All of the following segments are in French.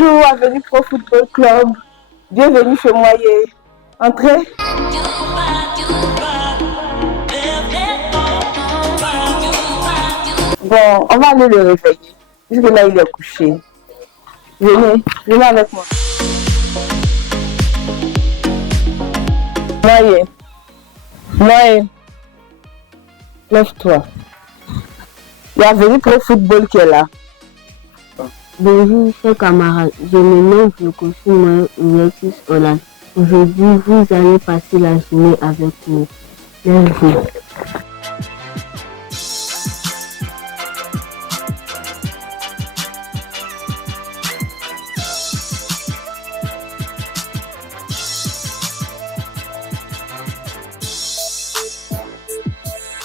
Bonjour, Avenue Pro Football Club. Bienvenue chez Moyer. Entrez. Bon, on va aller le réveiller. Puisque là, il est couché. Venez avec moi. Moyer, lève-toi. Il y a Avenue Pro Football qui est là. Bonjour, chers camarades. Je me nomme Moyen Ouvertus Hollande. Aujourd'hui, vous allez passer la journée avec nous. Merci.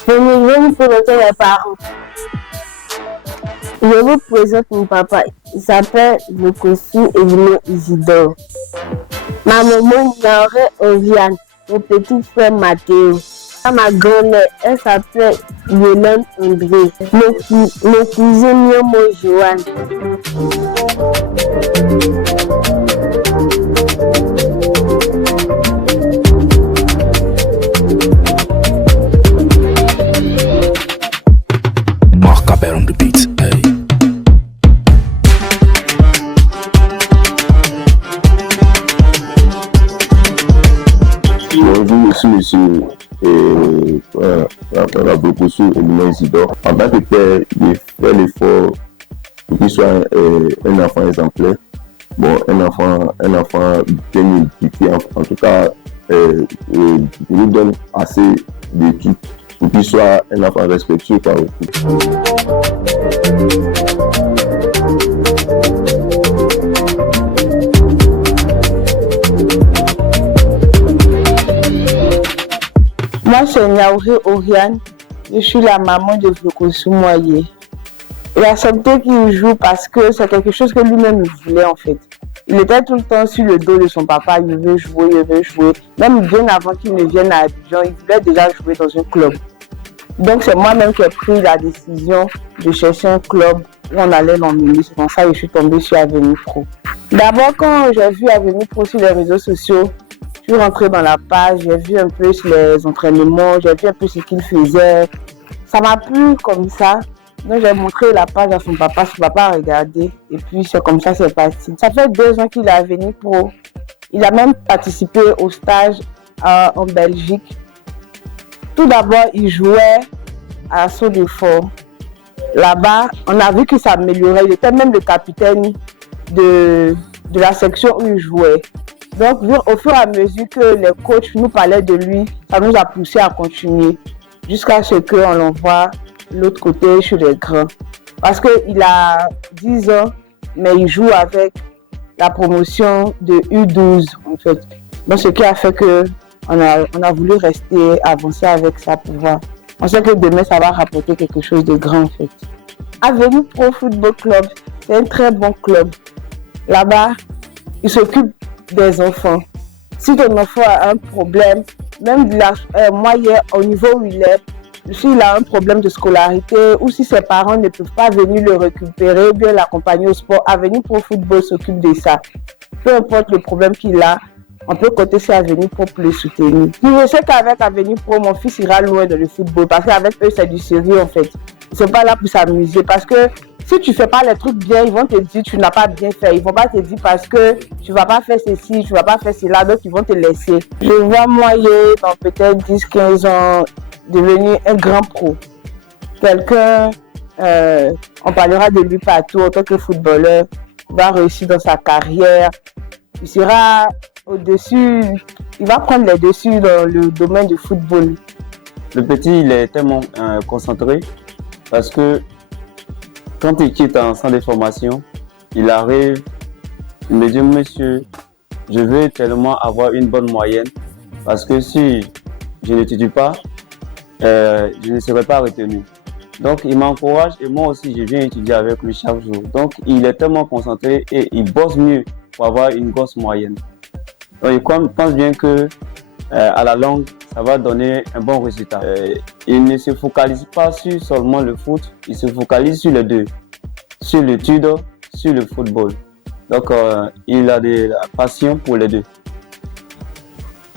Venez présenter les parents. Je vous présente mon papa. Il s'appelle Vokosu Evino Isidore. Ma maman Nauré Oviane. Mon petit frère Mathéo. Ma grand-mère, elle s'appelle Yolande André. Mon cousin Miomo Joanne. On the beat. Hey. Bonjour, je suis monsieur Vokosu Evino Isidore. En tant que père, il fait l'effort pour qu'il soit un enfant exemplaire. Bon, un enfant bien éduqué. En tout cas, il nous donne assez d'études pour qu'il soit un enfant respectueux par le coup. Moi, c'est Nauré Oriane. Je suis la maman de Vokosu Moyer. Il a accepté qu'il joue parce que c'est quelque chose que lui-même voulait en fait. Il était tout le temps sur le dos de son papa, il veut jouer. Même bien avant qu'il ne vienne à Abidjan, il voulait déjà jouer dans un club. Donc c'est moi-même qui ai pris la décision de chercher un club où on allait l'emmener. C'est pour ça que je suis tombée sur Avenue Pro. D'abord, quand j'ai vu Avenue Pro sur les réseaux sociaux, je suis rentrée dans la page, j'ai vu un peu les entraînements, j'ai vu un peu ce qu'il faisait. Ça m'a plu comme ça. Donc j'ai montré la page à son papa a regardé et puis c'est comme ça c'est parti. Ça fait 2 ans qu'il est à Avenue Pro. Il a même participé au stage en Belgique. Tout d'abord, il jouait à Saut d'Effort. Là-bas, on a vu qu'il s'améliorait. Il était même le capitaine de la section où il jouait. Donc, au fur et à mesure que les coachs nous parlaient de lui, ça nous a poussé à continuer jusqu'à ce qu'on l'envoie de l'autre côté chez les grands. Parce qu'il a 10 ans, mais il joue avec la promotion de U12 en fait. Donc, ce qui a fait que on a voulu rester avancer avec ça pour voir. On sait que demain, ça va rapporter quelque chose de grand en fait. Avenue Pro Football Club, c'est un très bon club. Là-bas, il s'occupe des enfants. Si ton enfant a un problème, même moyen au niveau où il est, s'il a un problème de scolarité ou si ses parents ne peuvent pas venir le récupérer ou bien l'accompagner au sport, Avenue Pro Football s'occupe de ça. Peu importe le problème qu'il a, on peut compter sur Avenue Pro pour le soutenir. Je sais qu'avec Avenue Pro, mon fils ira loin dans le football parce qu'avec eux, c'est du sérieux en fait. Ils ne sont pas là pour s'amuser parce que si tu ne fais pas les trucs bien, ils vont te dire que tu n'as pas bien fait. Ils ne vont pas te dire parce que tu ne vas pas faire ceci, tu ne vas pas faire cela, donc ils vont te laisser. Je vois Moyer dans peut-être 10-15 ans devenir un grand pro. Quelqu'un, on parlera de lui partout en tant que footballeur, il va réussir dans sa carrière. Il sera au-dessus, il va prendre les dessus dans le domaine du football. Le petit, il est tellement concentré parce que quand il quitte un centre de formation, il arrive, il me dit, monsieur, je veux tellement avoir une bonne moyenne parce que si je n'étudie pas, je ne serai pas retenu. Donc, il m'encourage et moi aussi, je viens étudier avec lui chaque jour. Donc, il est tellement concentré et il bosse mieux pour avoir une grosse moyenne. Donc, il pense bien que à la longue, ça va donner un bon résultat. Il ne se focalise pas sur seulement le foot, il se focalise sur les deux, sur l'étude, sur le football. Donc, il a de la passion pour les deux.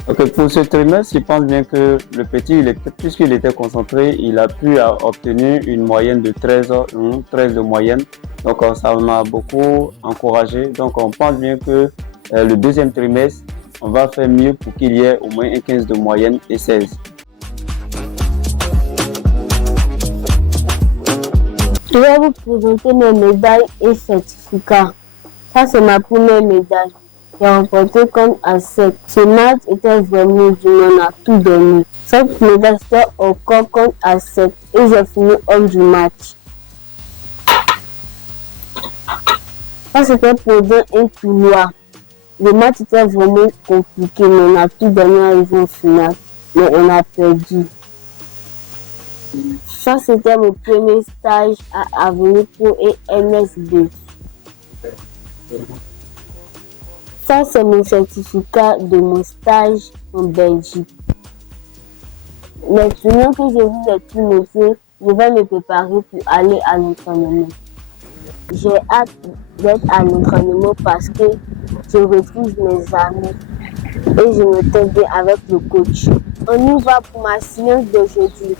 Donc, pour ce trimestre, je pense bien que le petit, puisqu'il était concentré, il a pu obtenir une moyenne de 13 de moyenne. Donc, ça m'a beaucoup encouragé. Donc, on pense bien que le deuxième trimestre, on va faire mieux pour qu'il y ait au moins un 15 de moyenne et 16. Je vais vous présenter mes médailles et certificats. Ça, c'est ma première médaille. J'ai remporté contre A7. Ce match était vraiment dur, on a tout donné. Cette médaille, c'était au corps contre A7 et j'ai fini homme du match. Ça, c'était pendant un tournoi. Le match était vraiment compliqué, mais on a tout donné à arriver en finale. Mais on a perdu. Ça, c'était mon premier stage à Avenue Pro et MSB. Ça, c'est mon certificat de mon stage en Belgique. Maintenant que j'ai vu les tout, je vais me préparer pour aller à l'entraînement. J'ai hâte d'être à l'entraînement parce que je retrouve mes amis et je me tente bien avec le coach. On y va pour ma séance d'aujourd'hui.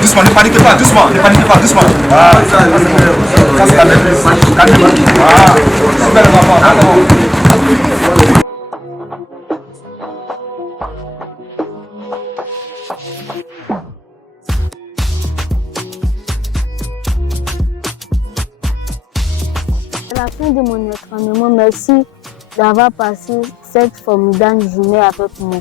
Doucement, ne paniquez pas, doucement, ne paniquez pas, doucement. Voilà, ça c'est calme. Calme. Voilà, super, À la fin de mon entraînement, merci d'avoir passé cette formidable journée avec moi.